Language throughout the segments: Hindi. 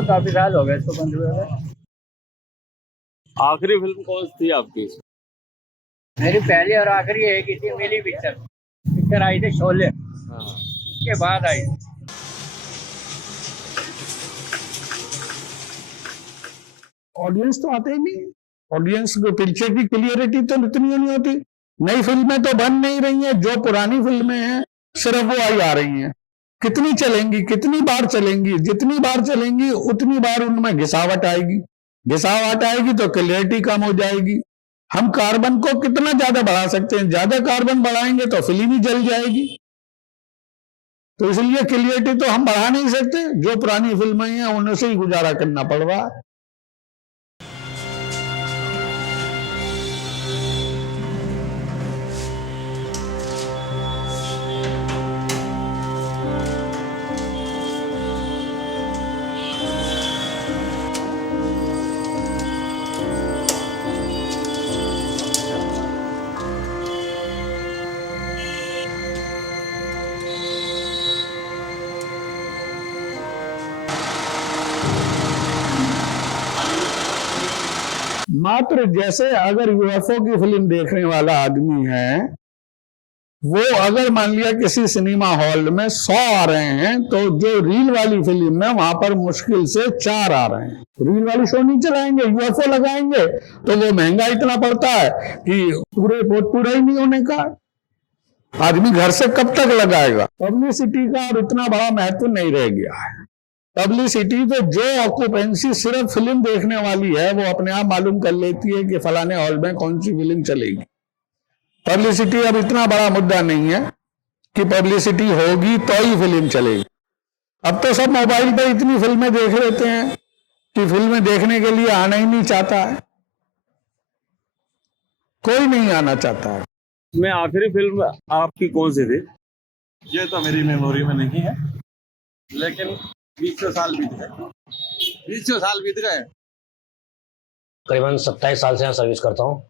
हो काफी साल हो गए इसको बंद हुए। आखिरी फिल्म कौन सी थी आपकी? मेरी पहली और आखिरी एक ही थी, मिली पिक्चर। पिक्चर आई थी शोले, हाँ। उसके बाद आई। ऑडियंस तो आते ही नहीं, ऑडियंस को पिक्चर की क्लियरिटी तो इतनी नहीं होती। नई फिल्में तो बन नहीं रही हैं, जो पुरानी फिल्में हैं सिर्फ वो आई आ रही हैं। कितनी चलेंगी, कितनी बार चलेंगी? जितनी बार चलेंगी उतनी बार उनमें घिसावट आएगी, घिसावट आएगी तो क्लियरिटी कम हो जाएगी। हम कार्बन को कितना ज्यादा बढ़ा सकते हैं? ज्यादा कार्बन बढ़ाएंगे तो फिल्म ही जल जाएगी। तो इसलिए क्लियरिटी तो हम बढ़ा नहीं सकते, जो पुरानी फिल्में हैं उनसे ही गुजारा करना पड़ रहा है। मात्र जैसे अगर यूएफओ की फिल्म देखने वाला आदमी है, वो अगर मान लिया किसी सिनेमा हॉल में 100 आ रहे हैं, तो जो रील वाली फिल्म है वहां पर मुश्किल से 4 आ रहे हैं। रील वाली शो नहीं चलाएंगे, यूएफओ लगाएंगे तो वो महंगा इतना पड़ता है कि पूरा ही नहीं होने का। आदमी घर से कब तक लगाएगा? पब्लिसिटी का और इतना बड़ा महत्व नहीं रह गया है। पब्लिसिटी तो जो ऑक्यूपेंसी सिर्फ फिल्म देखने वाली है वो अपने आप मालूम कर लेती है कि फलाने हॉल में कौन सी फिल्म चलेगी। पब्लिसिटी अब इतना बड़ा मुद्दा नहीं है कि पब्लिसिटी होगी तो ही फिल्म चलेगी। अब तो सब मोबाइल पर इतनी फिल्में देख लेते हैं कि फिल्में देखने के लिए आना ही नहीं चाहता है, कोई नहीं आना चाहता है। मैं आखिरी फिल्म आपकी कौन सी थी? ये तो मेरी मेमोरी में नहीं है, लेकिन 20 साल बीत गए, 20 साल बीत गए। करीबन 27 साल से यहाँ सर्विस करता हूँ,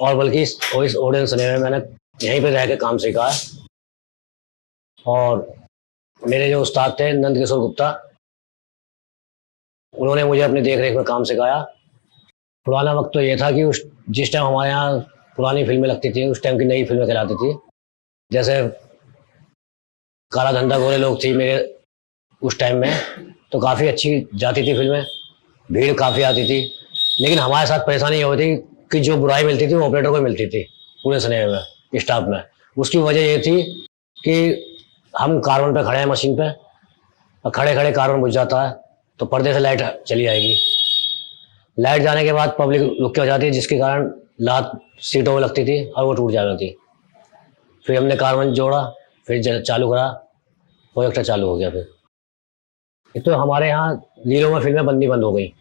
और बल्कि इस ऑडियंस सिनेमा में मैंने यहीं पे रह के काम सीखा है। और मेरे जो उस्ताद थे नंद किशोर गुप्ता, उन्होंने मुझे अपनी देख रेख में काम सिखाया। पुराना वक्त तो ये था कि जिस टाइम हमारे यहाँ पुरानी फिल्में लगती थी उस टाइम की नई फिल्में कहलाती थी। जैसे काला धंधा गोरे लोग थी मेरे उस टाइम में, तो काफ़ी अच्छी जाती थी फिल्में, भीड़ काफ़ी आती थी। लेकिन हमारे साथ परेशानी ये होती थी कि जो बुराई मिलती थी वो ऑपरेटर को मिलती थी पूरे सिनेमा में, स्टाफ में। उसकी वजह ये थी कि हम कार्बन पे खड़े हैं मशीन पे, और खड़े खड़े कार्बन बुझ जाता है तो पर्दे से लाइट चली आएगी। लाइट जाने के बाद पब्लिक रुक के हो जाती है, जिसके कारण लात सीटों में लगती थी और वो टूट जाती थी। फिर हमने कार्बन जोड़ा, फिर चालू करा, प्रोजेक्टर चालू हो गया। फिर तो हमारे यहाँ रीलों में फिल्में बंद हो गई,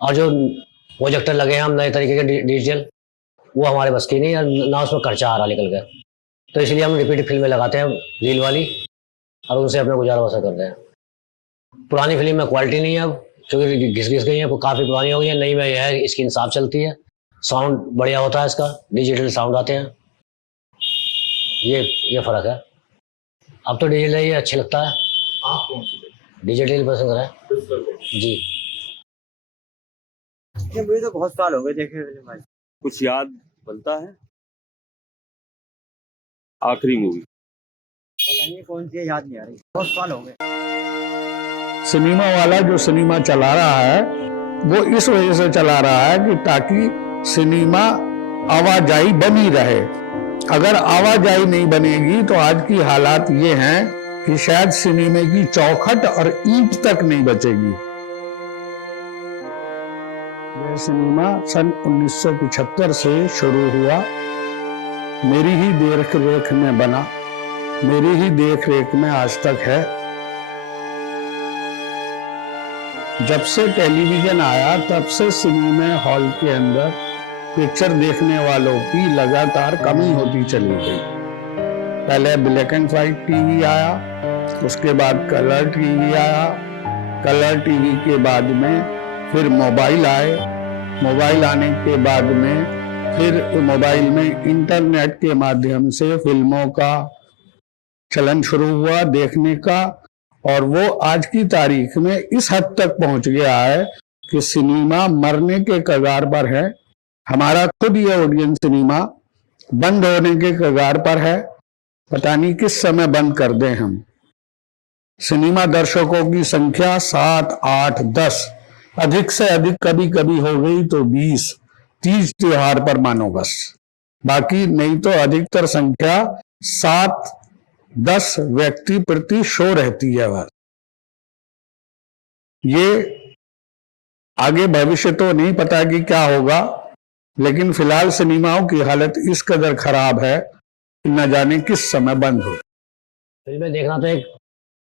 और जो प्रोजेक्टर लगे हैं हम नए तरीके के डिजिटल, वो हमारे बस की नहीं, ना उसमें खर्चा आ रहा निकल गया। तो इसलिए हम रिपीट फिल्में लगाते हैं रील वाली, और उनसे अपना गुजारा बसर करते हैं। पुरानी फिल्म में क्वालिटी नहीं है अब, क्योंकि घिस गई है, काफ़ी पुरानी हो गई है। नई में यह है स्क्रीन साफ चलती है, साउंड बढ़िया होता है इसका, डिजिटल साउंड आते हैं। ये फ़र्क है। अब तो डिजिटल ही अच्छे लगता है। आप कौन सी डिजिटल पसंद है जी। ये मुझे तो बहुत साल हो गए देखे फिल्म भाई। कुछ याद बनता है? आखिरी मूवी पता नहीं कौन सी है, याद नहीं आ रही, बहुत साल हो गए। सिनेमा वाला जो सिनेमा चला रहा है वो इस वजह से चला रहा है कि ताकि सिनेमा आवाजाही बनी रहे। अगर आवाजाही नहीं बनेगी तो आज की हालात ये हैं कि शायद सिनेमा की चौखट और ईंट तक नहीं बचेगी। यह सिनेमा सन 1975 से शुरू हुआ, मेरी ही देख रेख में बना, मेरी ही देख रेख में आज तक है। जब से टेलीविजन आया तब से सिनेमा हॉल के अंदर पिक्चर देखने वालों की लगातार कमी होती चली गई। पहले ब्लैक एंड व्हाइट टीवी आया, उसके बाद कलर टीवी आया, कलर टीवी के बाद में फिर मोबाइल आए, मोबाइल आने के बाद में फिर मोबाइल में इंटरनेट के माध्यम से फिल्मों का चलन शुरू हुआ देखने का। और वो आज की तारीख में इस हद तक पहुंच गया है कि सिनेमा मरने के कगार पर है। हमारा खुद ये ऑडियंस सिनेमा बंद होने के कगार पर है। पता नहीं किस समय बंद कर दें हम। सिनेमा दर्शकों की संख्या 7, 8, 10, अधिक से अधिक कभी कभी हो गई तो 20, 30 त्योहार पर मानो बस। बाकी नहीं तो अधिकतर संख्या 7, 10 व्यक्ति प्रति शो रहती है बस। ये आगे भविष्य तो नहीं पता कि क्या होगा, लेकिन फिलहाल सिनेमाओं की हालत इस कदर खराब है कि न जाने किस समय बंद हो। फिल्में देखना तो एक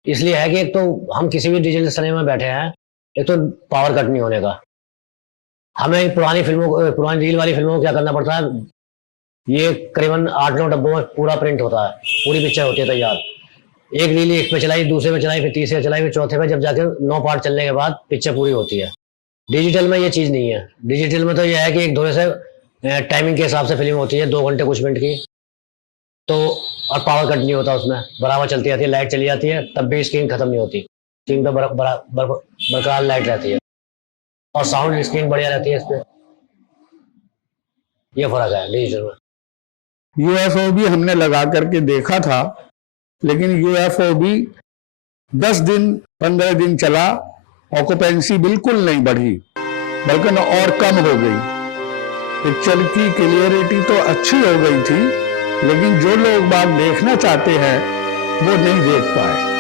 इसलिए है कि एक तो हम किसी भी डिजिटल सिनेमा में बैठे हैं, एक तो पावर कट नहीं होने का। हमें पुरानी रील वाली फिल्मों को क्या करना पड़ता है, ये करीबन 8-9 डब्बों में पूरा प्रिंट होता है, पूरी पिक्चर होती है तैयार। एक रील एक पे चलाई, दूसरे पे चलाई, फिर तीसरे चलाई, फिर चौथे पे, जब जाके 9 पार्ट चलने के बाद पिक्चर पूरी होती है। डिजिटल में ये चीज़ नहीं है। डिजिटल में तो ये है कि एक धोरे से टाइमिंग के हिसाब से फिल्म होती है, 2 घंटे कुछ मिनट की, तो और पावर कट नहीं होता उसमें, बराबर चलती जाती है, लाइट चली जाती है, तब भी स्क्रीन खत्म नहीं होती, स्क्रीन पे बरकरार लाइट रहती है और साउंड स्क्रीन बढ़िया रहती है इस पे। ये फर्क है डिजिटल में। यूएफओ भी हमने लगा करके देखा था, लेकिन यूएफओ भी 10 दिन 15 दिन चला, ऑक्यूपेंसी बिल्कुल नहीं बढ़ी, बल्कि और कम हो गई। पिक्चर की क्लियरिटी तो अच्छी हो गई थी, लेकिन जो लोग बात देखना चाहते हैं वो नहीं देख पाए।